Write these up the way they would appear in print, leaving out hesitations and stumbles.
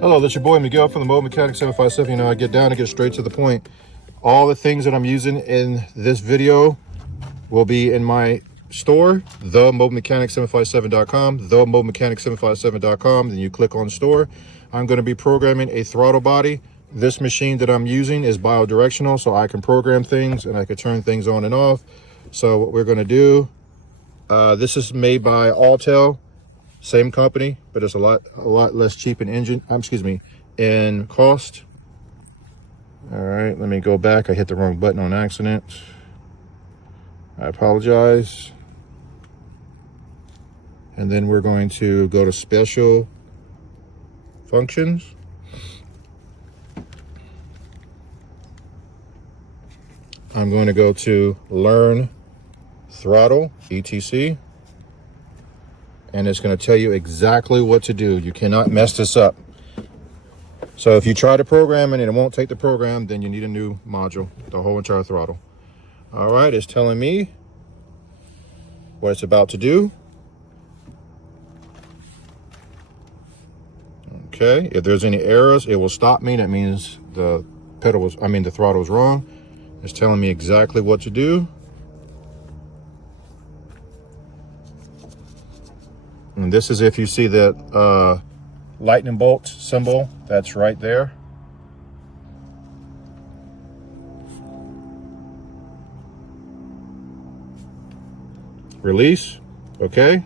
Hello, that's your boy Miguel from the Mode Mechanic 757. You know, I get down and get straight to the point. All the things that I'm using in this video will be in my store, themodemechanic757.com, themodemechanic757.com. Then you click on store. I'm going to be programming a throttle body. This machine that I'm using is bi-directional, so I can program things and I can turn things on and off. So what we're going to do, this is made by Autel. Same company, but it's a lot less cheap in in cost. All right, let me go back. I hit the wrong button on accident. I apologize. And then we're going to go to special functions. I'm going to go to learn throttle, etc. And it's going to tell you exactly what to do. You cannot mess this up. So if you try to program it and it won't take the program, then you need a new module, the whole entire throttle. All right, it's telling me what it's about to do. Okay, if there's any errors, it will stop me. That means the throttle was wrong. It's telling me exactly what to do. And this is if you see that lightning bolt symbol, that's right there. Release, okay.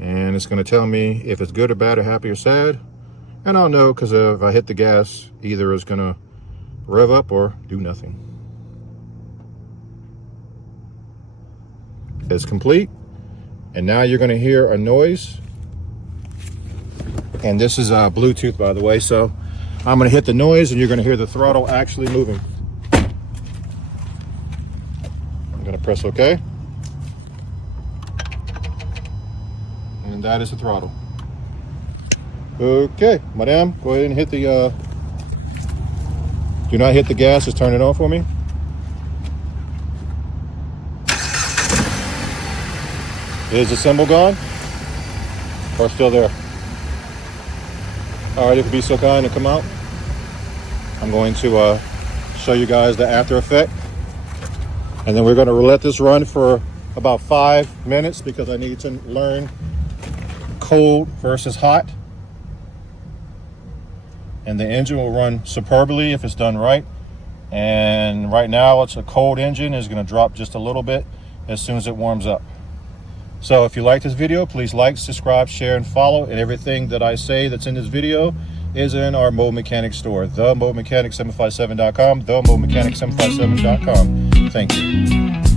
And it's gonna tell me if it's good or bad or happy or sad. And I'll know because if I hit the gas, either it's gonna rev up or do nothing. It's complete. And now you're going to hear a noise. And this is Bluetooth, by the way. So I'm going to hit the noise and you're going to hear the throttle actually moving. I'm going to press OK. And that is the throttle. Okay, madam, go ahead and hit the, do not hit the gas, just turn it on for me. Is the symbol gone or still there? All right, if you'd be so kind to come out. I'm going to show you guys the after effect. And then we're going to let this run for about 5 minutes because I need to learn cold versus hot. And the engine will run superbly if it's done right. And right now it's a cold engine. It's going to drop just a little bit as soon as it warms up. So if you like this video, please like, subscribe, share, and follow. And everything that I say that's in this video is in our Mode Mechanic store, themodemechanic757.com, themodemechanic757.com. Thank you.